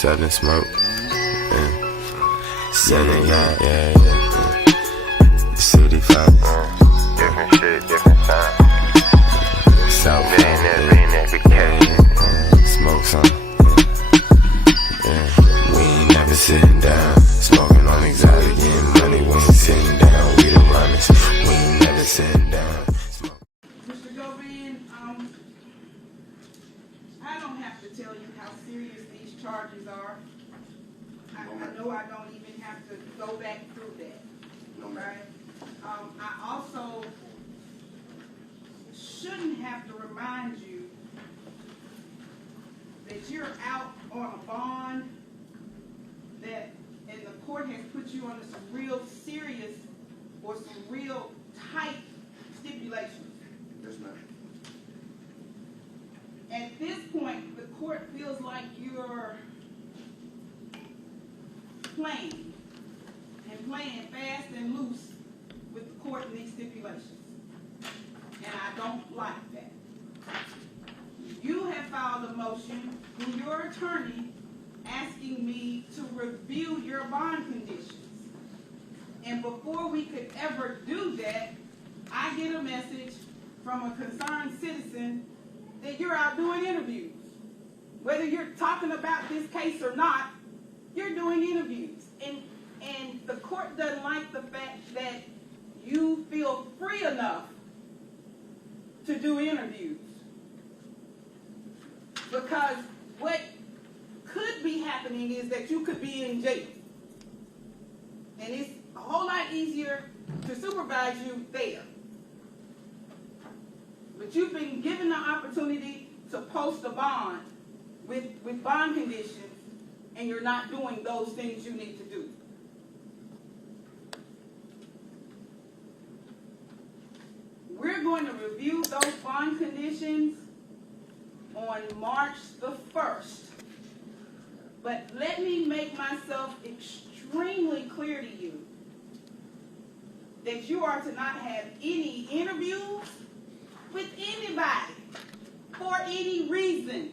Southern smoke. Southern yeah. City fathers. Different shit, different sound. South Millionaire, big cash. Smoke some. Yeah. We ain't never sitting down. Smoking on exotic, getting money. We ain't sitting down. We the runners. We ain't never sitting down. Mr. Govan, I don't have to tell you how serious these charges are. I know I don't even have to go back through that. Okay? I also shouldn't have to remind you that you're out on a bond and the court has put you under some real serious or some real tight stipulations. Yes, ma'am. At this point, the court feels like you're playing fast and loose with the court and these stipulations. And I don't like that. You have filed a motion through your attorney asking me to review your bond conditions. And before we could ever do that, I get a message from a concerned citizen that you're out doing interviews. Whether you're talking about this case or not, you're doing interviews. And the court doesn't like the fact that you feel free enough to do interviews. Because what could be happening is that you could be in jail. And it's a whole lot easier to supervise you there. But you've been given the opportunity to post a bond with bond conditions, and you're not doing those things you need to do. We're going to review those bond conditions on March the 1st. But let me make myself extremely clear to you that you are to not have any interviews with anybody for any reason.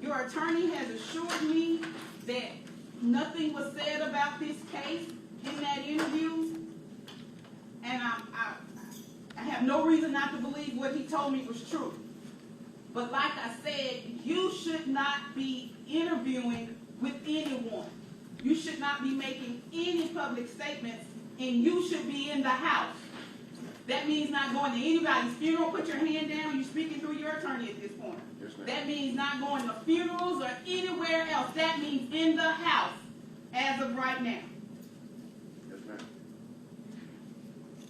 Your attorney has assured me that nothing was said about this case in that interview, and I have no reason not to believe what he told me was true. But like I said, you should not be interviewing with anyone. You should not be making any public statements, and you should be in the house. That means not going to anybody's funeral. Put your hand down. You're speaking through your attorney at this point. Yes, ma'am. That means not going to funerals or anywhere else. That means in the house as of right now. Yes, ma'am.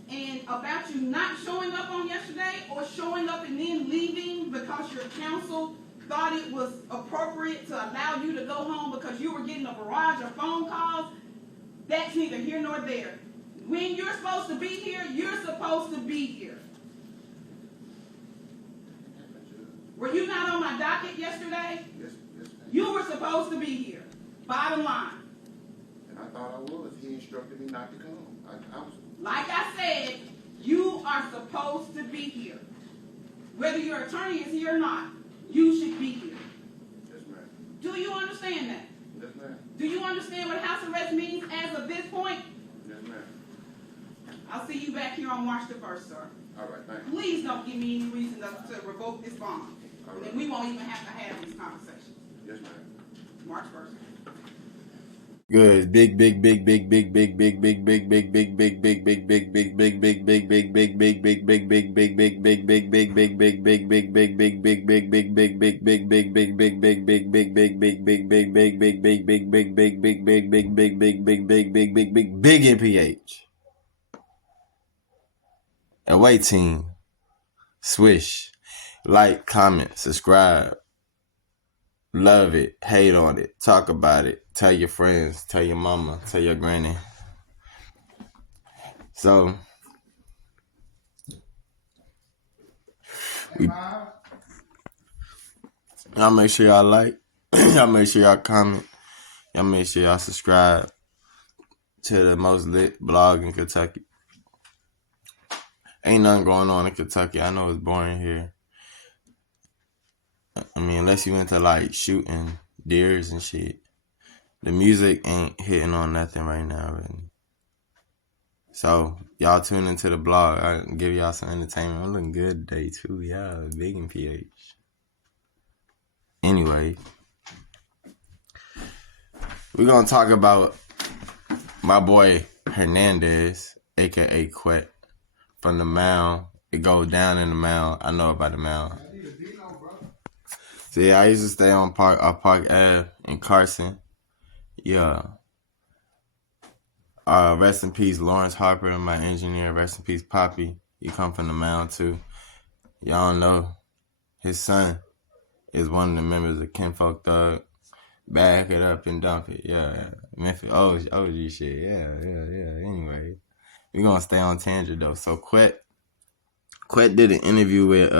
And about you not showing up on yesterday or showing up and then leaving because your counsel thought it was appropriate to allow you to go home because you were getting a barrage of phone calls, that's neither here nor there. When you're supposed to be here, you're supposed to be here. Were you not on my docket yesterday? Yes, ma'am. You were supposed to be here. Bottom line. And I thought I was. He instructed me not to come. I was. Like I said, you are supposed to be here. Whether your attorney is here or not, you should be here. Yes, ma'am. Do you understand that? Yes, ma'am. Do you understand what house arrest means as of this point? Yes, ma'am. I'll see you back here on March the 1st, sir. All right, thank you. Please don't give me any reason to revoke this bond. All And right. then we won't even have to have these conversations. Yes, ma'am. March 1st. Good. Big NPH. Away team. Swish. Like, comment, subscribe. Love it, hate on it, talk about it, tell your friends, tell your mama, tell your granny. So, y'all make sure y'all like, y'all make sure y'all comment, y'all make sure y'all subscribe to the most lit blog in Kentucky. Ain't nothing going on in Kentucky. I know it's boring here. I mean, unless you into like shooting deers and shit. The music ain't hitting on nothing right now, really. So y'all tune into the blog. I can give y'all some entertainment. I'm looking good today too. Yeah, big in PH. Anyway, we're gonna talk about my boy Hernandez, aka Quette, from the mound. It goes down in the mound. I know about the mound. See, I used to stay on Park Ave in Carson. Yeah. Rest in peace, Lawrence Harper, my engineer. Rest in peace, Poppy. He come from the mound too. Y'all know his son is one of the members of Kinfolk Thug. Back it up and dump it. Yeah. Memphis. OG shit. Yeah. Anyway, we gonna stay on tangent though. So Quette did an interview with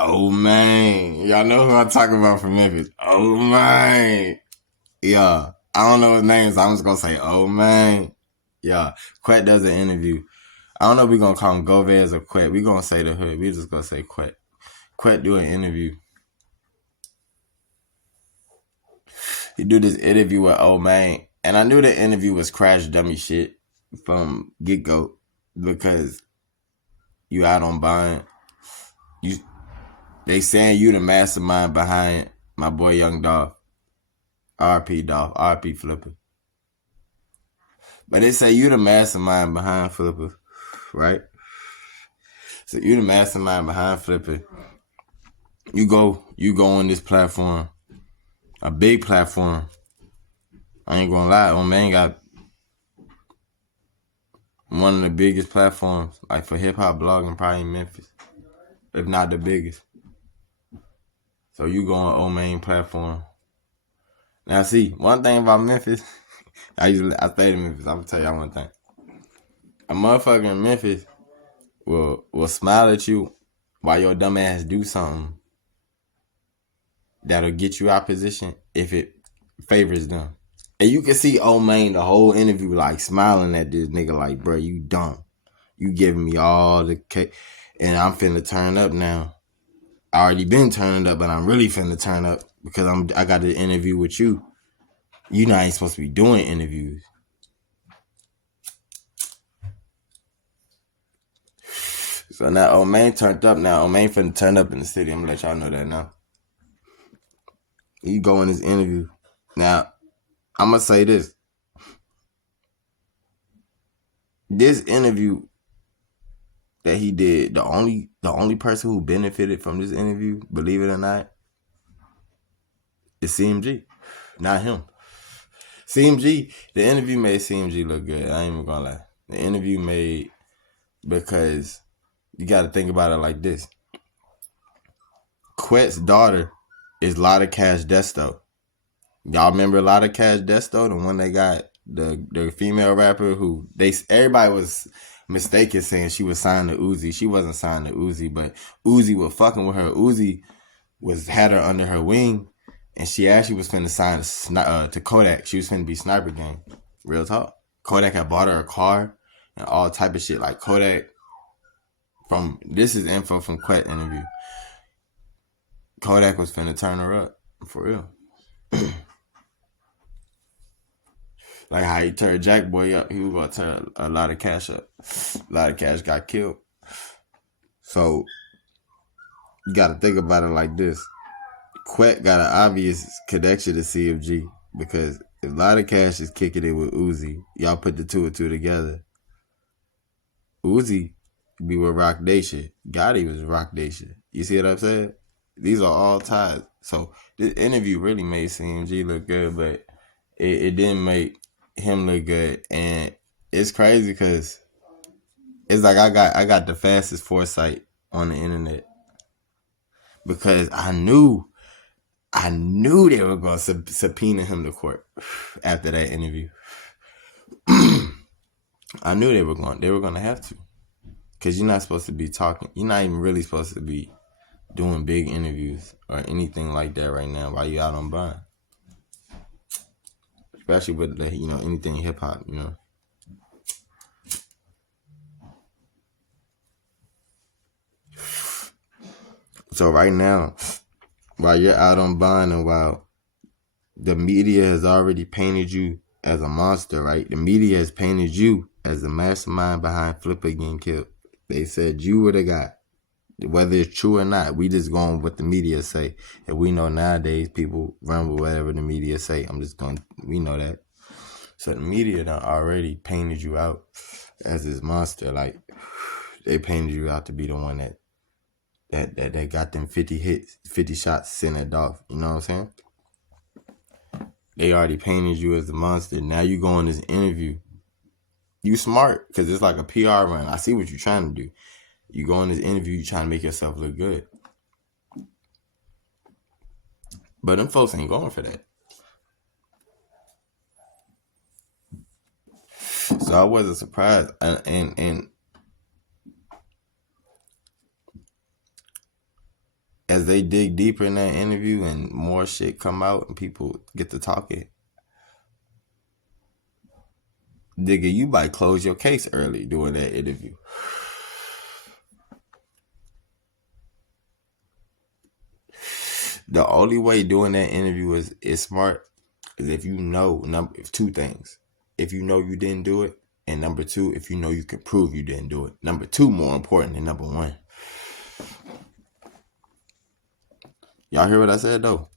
oh man. Y'all know who I'm talking about from Memphis. Oh man. Yeah. I don't know his name, so I'm just gonna say oh man. Yeah. Quette does an interview. I don't know if we're gonna call him Govan or Quette. We're gonna say the hood. We just gonna say Quette. Quette do an interview. He do this interview with old man. And I knew the interview was crash dummy shit from get-go because you out on buying. They saying you the mastermind behind my boy Young Dolph. RP Dolph. RP Flipper. But they say you the mastermind behind Flipper. Right? So you the mastermind behind Flipper. You go on this platform. A big platform. I ain't gonna lie, old man got one of the biggest platforms, like for hip hop blogging, probably in Memphis, if not the biggest. So you go on old man platform. Now see, one thing about Memphis, I stayed in Memphis. I'm gonna tell y'all one thing. A motherfucker in Memphis will smile at you while your dumb ass do something that'll get you out position if it favors them. And you can see old man the whole interview like smiling at this nigga like, bro, you dumb. You giving me all the cake. And I'm finna turn up now. I already been turned up, but I'm really finna turn up because I got an interview with you. You not ain't supposed to be doing interviews. So now old man turned up now. Old man finna turn up in the city. I'm gonna let y'all know that now. You go in this interview. Now, I'm gonna say this. This interview that he did, the only person who benefited from this interview, believe it or not, is CMG, not him. CMG, the interview made CMG look good. I ain't even gonna lie. The interview made, because you gotta think about it like this. Quette's daughter is Lotta Cash Desto. Y'all remember Lotta Cash Desto, the one they got, the female rapper who everybody was mistaken saying she was signed to Uzi. She wasn't signed to Uzi, but Uzi was fucking with her. Uzi had her under her wing, and she actually was finna sign to Kodak. She was finna be Sniper Gang. Real talk. Kodak had bought her a car and all type of shit. Like Kodak, this is info from Quette interview. Kodak was finna turn her up. For real. Like how he turned Jack Boy up, he was gonna turn a lot of cash up. A lot of cash got killed. So you gotta think about it like this. Quette got an obvious connection to CMG because if a lot of cash is kicking it with Uzi, y'all put the two and two together. Uzi be with Rock Nation. Gotti was Rock Nation. You see what I'm saying? These are all ties. So this interview really made CMG look good, but it didn't make him look good. And it's crazy because it's like I got the fastest foresight on the internet because I knew they were gonna subpoena him to court after that interview. I knew they were gonna have to, because you're not supposed to be talking. You're not even really supposed to be doing big interviews or anything like that right now while you out on bond. Especially with anything hip hop, So right now, while you're out on bond and while the media has already painted you as a monster, right? The media has painted you as the mastermind behind Flipper getting killed. They said you were the guy. Whether it's true or not, we just going with what the media say. And we know nowadays people run with whatever the media say. We know that. So the media done already painted you out as this monster. Like, they painted you out to be the one that got them 50 hits, 50 shots sent at Dolph. You know what I'm saying? They already painted you as the monster. Now you go on this interview. You smart, because it's like a PR run. I see what you're trying to do. You go on this interview, you trying to make yourself look good. But them folks ain't going for that. So I wasn't surprised. And as they dig deeper in that interview and more shit come out and people get to talking, nigga, you might close your case early doing that interview. The only way doing that interview is smart is if you know two things. If you know you didn't do it, and number two, if you know you can prove you didn't do it. Number two more important than number one. Y'all hear what I said though?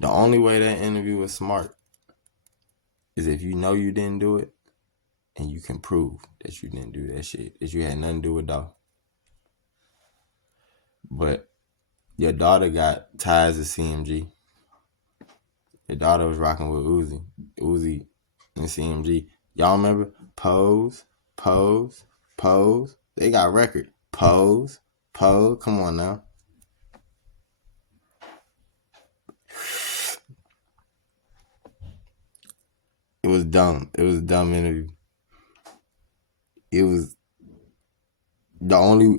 The only way that interview is smart is if you know you didn't do it and you can prove that you didn't do that shit, that you had nothing to do with dog. But your daughter got ties to CMG. Your daughter was rocking with Uzi and CMG. Y'all remember? Pose. They got record. Pose. Come on now. It was dumb. It was a dumb interview. It was the only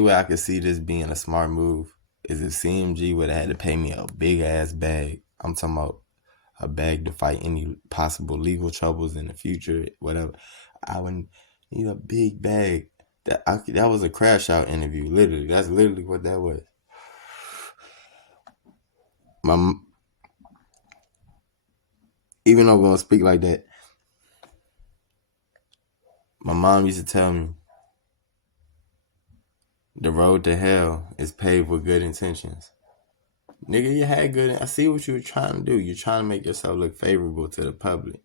way I could see this being a smart move is if CMG would have had to pay me a big ass bag. I'm talking about a bag to fight any possible legal troubles in the future, whatever. I would need a big bag. That was a crash out interview, literally. That's literally what that was. Even though I'm gonna speak like that, my mom used to tell me the road to hell is paved with good intentions. Nigga, you had good. I see what you were trying to do. You're trying to make yourself look favorable to the public.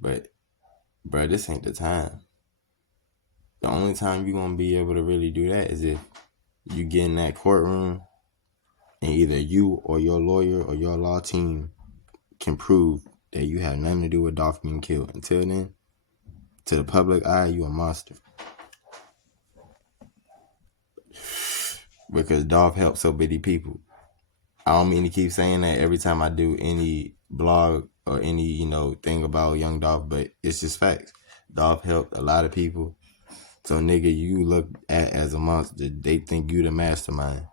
But, bro, this ain't the time. The only time you're gonna be able to really do that is if you get in that courtroom and either you or your lawyer or your law team can prove that you have nothing to do with Dolph being killed. Until then, to the public eye, you a monster. Because Dolph helped so many people. I don't mean to keep saying that every time I do any blog or any, thing about young Dolph, but it's just facts. Dolph helped a lot of people. So, nigga, you look at as a monster. They think you the mastermind.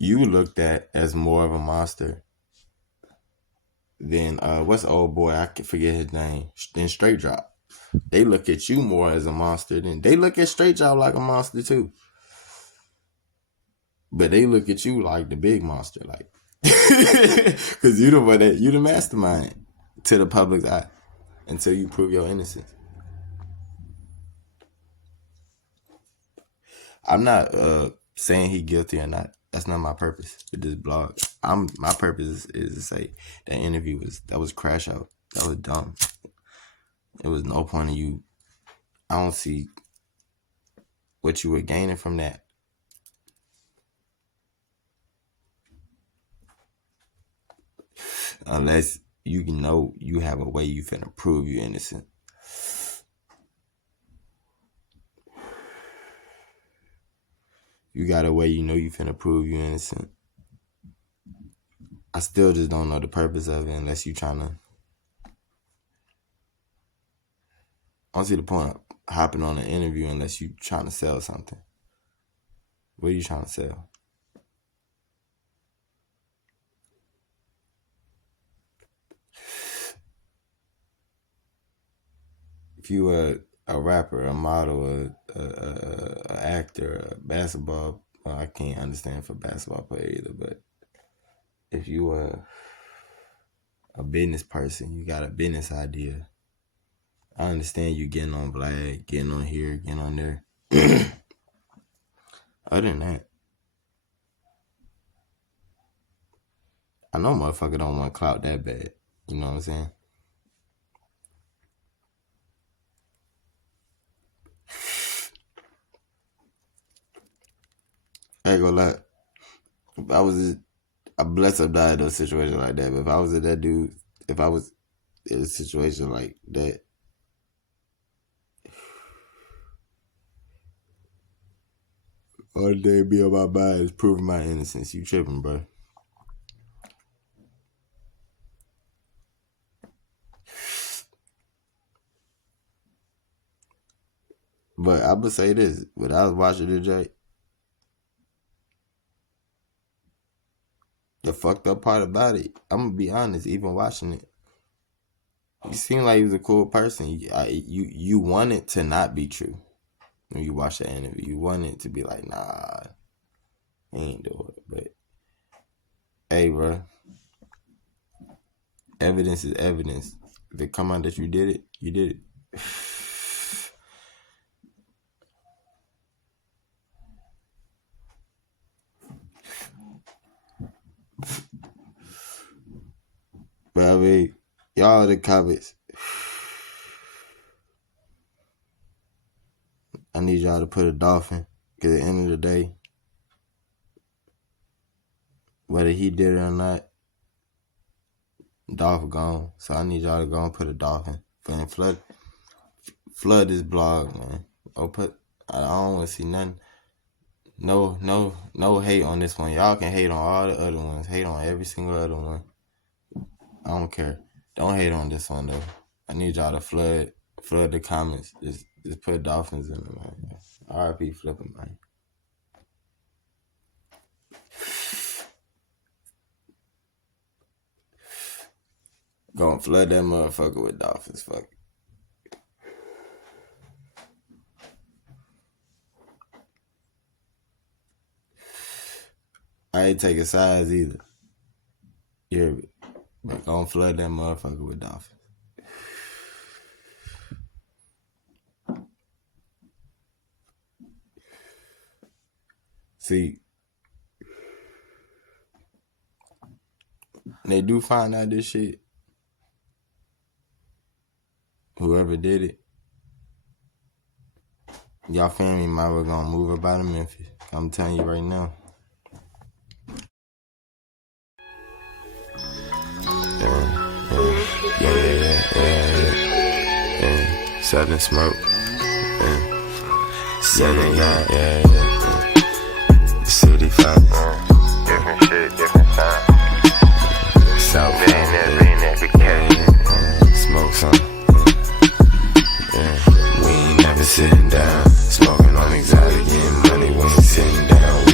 You looked at as more of a monster than, what's the old boy? I can forget his name. Then Straight Drop. They look at you more as a monster than they look at Straight Drop like a monster too. But they look at you like the big monster, like, because you the mastermind to the public's eye until you prove your innocence. I'm not saying he guilty or not. That's not my purpose with this blog. My purpose is to say that interview was crash out. That was dumb. It was no point in you. I don't see what you were gaining from that. Unless you know you have a way you finna prove you innocent. You got a way you know you finna prove you innocent. I still just don't know the purpose of it unless you tryna. I don't see the point of hopping on an interview unless you trying to sell something. What are you trying to sell? If you a rapper, a model, a actor, a basketball. Well, I can't understand for basketball player either, but if you are a business person, you got a business idea. I understand you getting on Vlad, getting on here, getting on there. Other than that, I know motherfucker don't want clout that bad. You know what I'm saying? I ain't gonna lie. If I was I bless up died in a situation like that, but if I was in that dude, if I was in a situation like that, all day be on my mind is proving my innocence. You tripping, bro. But I would say this, when I was watching the J, the fucked up part about it, I'm gonna be honest, even watching it, he seemed like he was a cool person. You want it to not be true when you watch the interview. You want it to be like, nah, he ain't do it. But hey, bro, evidence is evidence. If it come out that you did it, you did it. But I mean, y'all in the comments, I need y'all to put a dolphin, because at the end of the day, whether he did it or not, Dolphin gone. So I need y'all to go and put a dolphin. And flood this blog, man. I don't want to see nothing. No hate on this one. Y'all can hate on all the other ones. Hate on every single other one. I don't care. Don't hate on this one though. I need y'all to flood the comments. Just put dolphins in them, man. R.I.P. Flippin', man. Gonna flood that motherfucker with dolphins. Fuck it. I ain't taking sides either. You hear me? But gonna flood that motherfucker with dolphins. See, they do find out this shit. Whoever did it, y'all family might well gonna move up out of Memphis. I'm telling you right now. Yeah. Southern smoke. Southern, yeah. City fights. Different shit, different time. South been every cat. Smoke some. We ain't never sitting down. Smoking on exotic, getting money, we ain't sitting down.